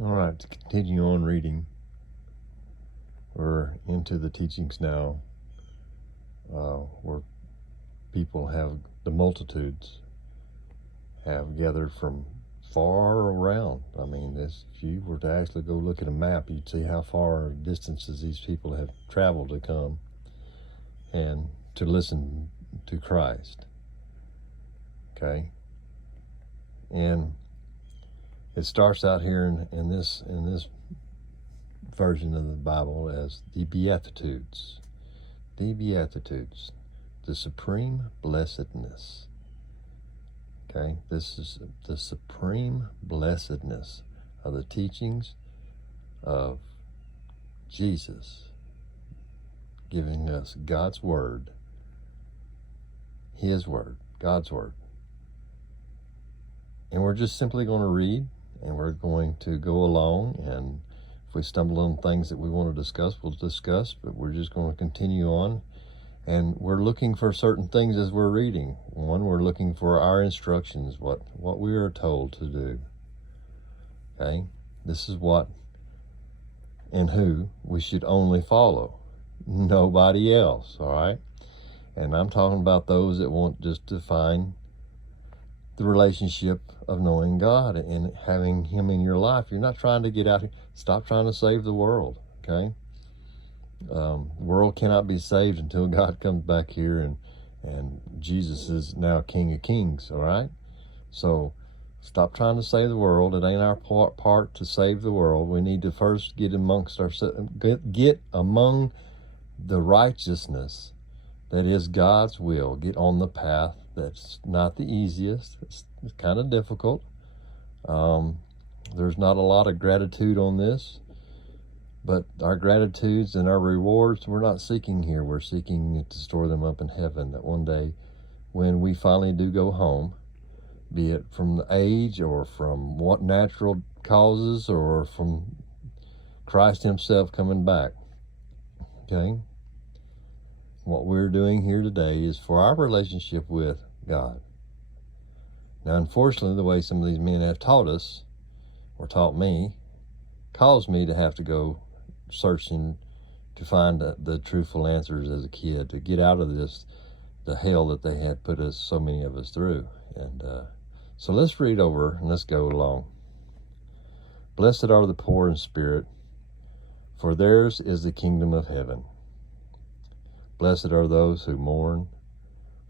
All right, to continue on reading. We're into the teachings now, where the multitudes have gathered from far around. I mean, if you were to actually go look at a map, you'd see how far distances these people have traveled to come and to listen to Christ. Okay? And it starts out here in this version of the Bible as the Beatitudes. The Beatitudes, the supreme blessedness. Okay, this is the supreme blessedness of the teachings of Jesus, giving us God's Word, His Word, God's Word. And we're just simply going to read, and we're going to go along, and if we stumble on things that we want to discuss, we'll discuss, but we're just going to continue on. And we're looking for certain things as we're reading. One, we're looking for our instructions, what we are told to do. Okay? This is what and who we should only follow. Nobody else, all right? And I'm talking about those that want just to find the relationship of knowing God and having Him in your life. You're not trying to get out here. Stop trying to save the world, okay? The world cannot be saved until God comes back here and Jesus is now King of Kings, all right? So stop trying to save the world. It ain't our part to save the world. We need to first get among the righteousness that is God's will. Get on the path. That's not the easiest. It's kind of difficult. There's not a lot of gratitude on this. But our gratitudes and our rewards, we're not seeking here. We're seeking to store them up in heaven, that one day when we finally do go home, be it from the age or from what natural causes or from Christ Himself coming back. Okay? What we're doing here today is for our relationship with God. Now, unfortunately, the way some of these men have taught us, or taught me, caused me to have to go searching to find the truthful answers as a kid, to get out of the hell that they had put so many of us through. And so let's read over and let's go along. Blessed are the poor in spirit, for theirs is the kingdom of heaven. Blessed are those who mourn,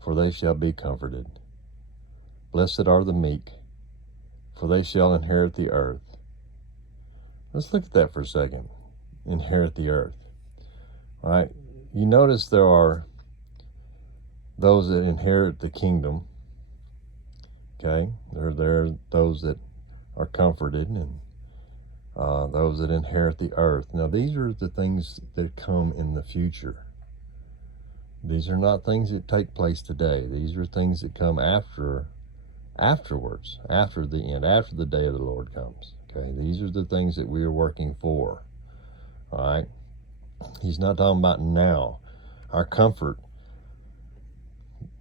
for they shall be comforted. Blessed are the meek, for they shall inherit the earth. Let's look at that for a second. Inherit the earth. All right. You notice there are those that inherit the kingdom. Okay. There are those that are comforted and those that inherit the earth. Now, these are the things that come in the future. These are not things that take place today. These are things that come afterwards, after the end, after the day of the Lord comes. Okay, these are the things that we are working for. All right, He's not talking about now. Our comfort.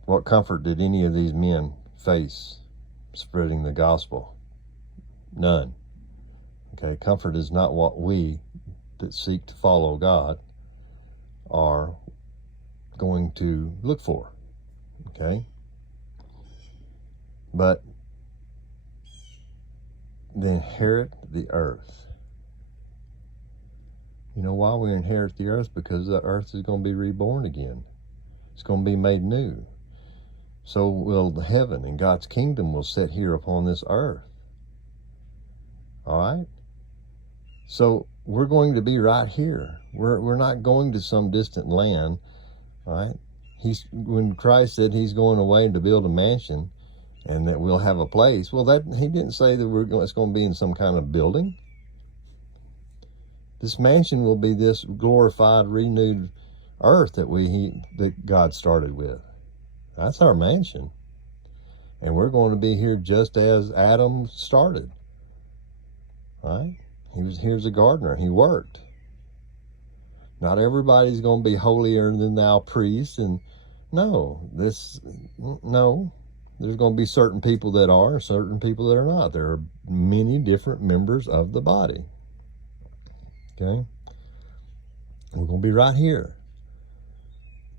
What comfort did any of these men face spreading the gospel? None. Okay, comfort is not what we that seek to follow God are going to look for. Okay, but they inherit the earth. You know why we inherit the earth? Because the earth is going to be reborn again. It's going to be made new. So will the heaven, and God's kingdom will sit here upon this earth. All right? So we're going to be right here. We're not going to some distant land. All right? When Christ said He's going away to build a mansion, and that we'll have a place. Well, He didn't say that it's going to be in some kind of building. This mansion will be this glorified, renewed earth that God started with. That's our mansion. And we're going to be here just as Adam started. Right? He was here as a gardener. He worked. Not everybody's going to be holier than thou priests. And no. There's going to be certain people that are, certain people that are not. There are many different members of the body. Okay? We're going to be right here.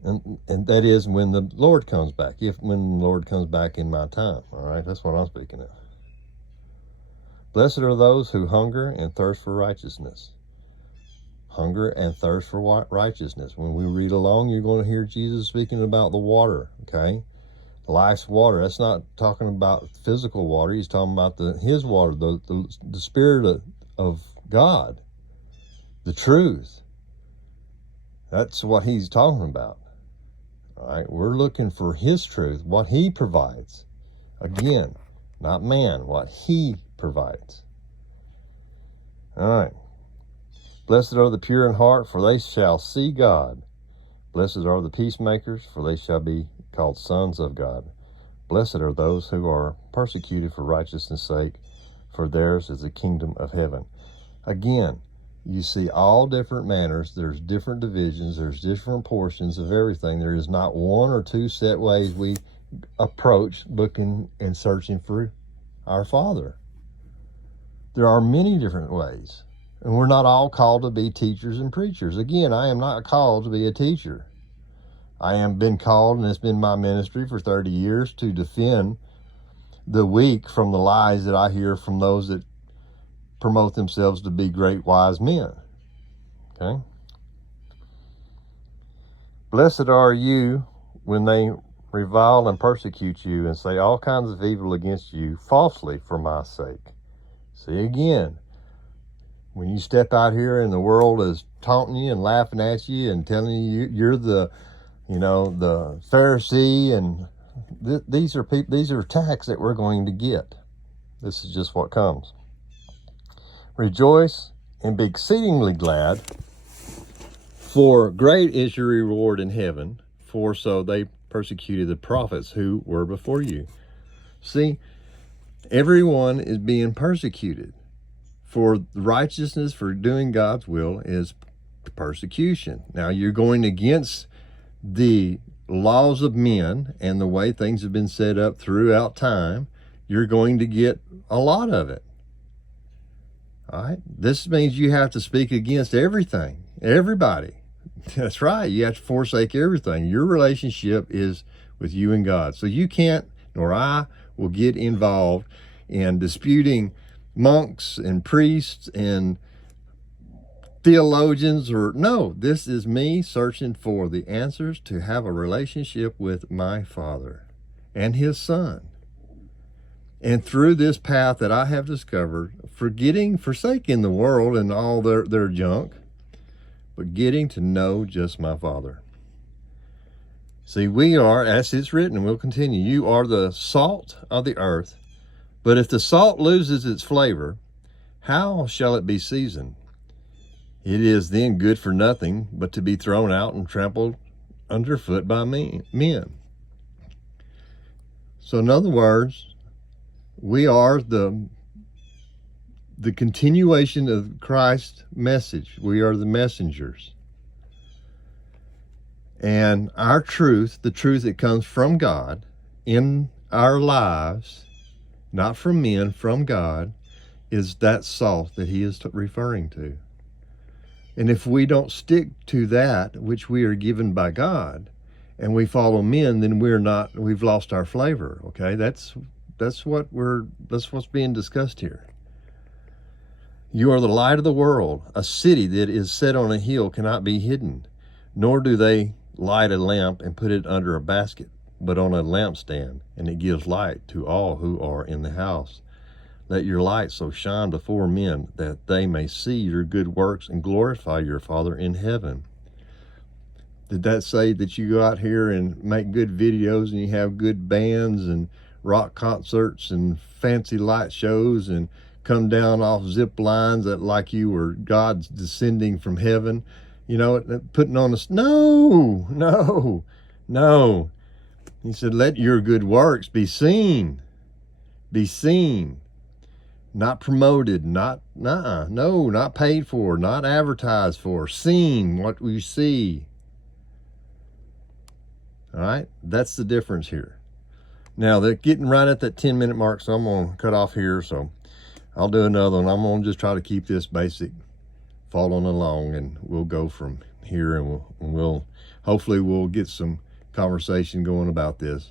And that is when the Lord comes back. When the Lord comes back in my time. All right? That's what I'm speaking of. Blessed are those who hunger and thirst for righteousness. Hunger and thirst for righteousness. When we read along, you're going to hear Jesus speaking about the water. Okay? Life's water. That's not talking about physical water. He's talking about his water, the Spirit of God, the truth. That's what he's talking about. All right, we're looking for his truth, what he provides. Again, not man, what he provides. All right. Blessed are the pure in heart, for they shall see God. Blessed are the peacemakers, for they shall be called sons of God. Blessed are those who are persecuted for righteousness' sake, for theirs is the kingdom of heaven. Again, you see all different manners. There's different divisions. There's different portions of everything. There is not one or two set ways we approach looking and searching for our Father. There are many different ways. And we're not all called to be teachers and preachers. Again, I am not called to be a teacher. I have been called, and it's been my ministry for 30 years, to defend the weak from the lies that I hear from those that promote themselves to be great wise men. Okay? Blessed are you when they revile and persecute you and say all kinds of evil against you falsely for my sake. See, again, when you step out here and the world is taunting you and laughing at you and telling you you're the Pharisee, and these are attacks that we're going to get. This is just what comes. Rejoice and be exceedingly glad, for great is your reward in heaven, for so they persecuted the prophets who were before you. See, everyone is being persecuted. For righteousness, for doing God's will, is persecution. Now, you're going against the laws of men and the way things have been set up throughout time. You're going to get a lot of it. All right? This means you have to speak against everything, everybody. That's right. You have to forsake everything. Your relationship is with you and God. So you can't, nor I, will get involved in disputing monks and priests and theologians, or no, this is me searching for the answers to have a relationship with my Father and his Son. And through this path that I have discovered, forsaking the world and all their junk, but getting to know just my Father. See, we are, as it's written, we'll continue, you are the salt of the earth. But if the salt loses its flavor, how shall it be seasoned? It is then good for nothing but to be thrown out and trampled underfoot by men. So in other words, we are the continuation of Christ's message. We are the messengers. And our truth, the truth that comes from God in our lives, not from men, from God, is that salt that he is referring to. And if we don't stick to that which we are given by God, and we follow men, then we've lost our flavor. Okay, that's what's being discussed here. You are the light of the world. A city that is set on a hill cannot be hidden, nor do they light a lamp and put it under a basket, but on a lampstand, and it gives light to all who are in the house. Let your light so shine before men that they may see your good works and glorify your Father in heaven. Did that say that you go out here and make good videos and you have good bands and rock concerts and fancy light shows and come down off zip lines that like you were God's descending from heaven, putting on us? No. He said, let your good works be seen, not promoted, not paid for, not advertised for, seen, what we see. All right, that's the difference here. Now they're getting right at that 10-minute mark, so I'm going to cut off here. So I'll do another one. I'm going to just try to keep this basic following along, and we'll go from here, and we'll hopefully we'll get some conversation going about this.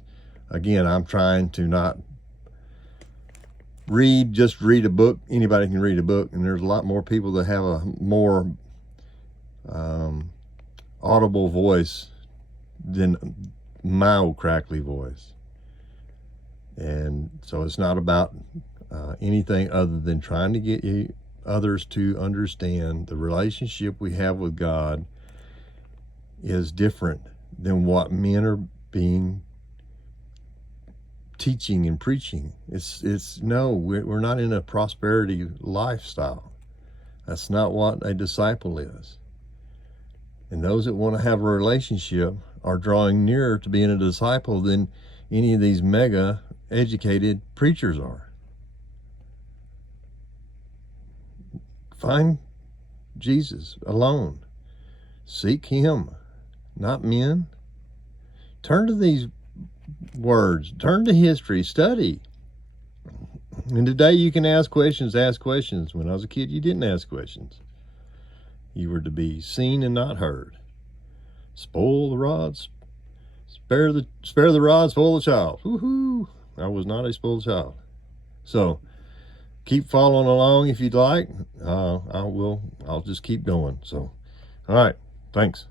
Again, I'm trying to not just read a book. Anybody can read a book, and there's a lot more people that have a more audible voice than my old crackly voice. And so it's not about anything other than trying to get others to understand the relationship we have with God is different than what men are being teaching and preaching. No, we're not in a prosperity lifestyle. That's not what a disciple is. And those that want to have a relationship are drawing nearer to being a disciple than any of these mega educated preachers are. Find Jesus alone. Seek him, not men. Turn to these words. Turn to history. Study. And today you can ask questions. Ask questions. When I was a kid, you didn't ask questions. You were to be seen and not heard. Spoil the rods. Spare the rod, spoil the child. Woohoo! I was not a spoiled child. So keep following along if you'd like. I'll just keep going. So, all right. Thanks.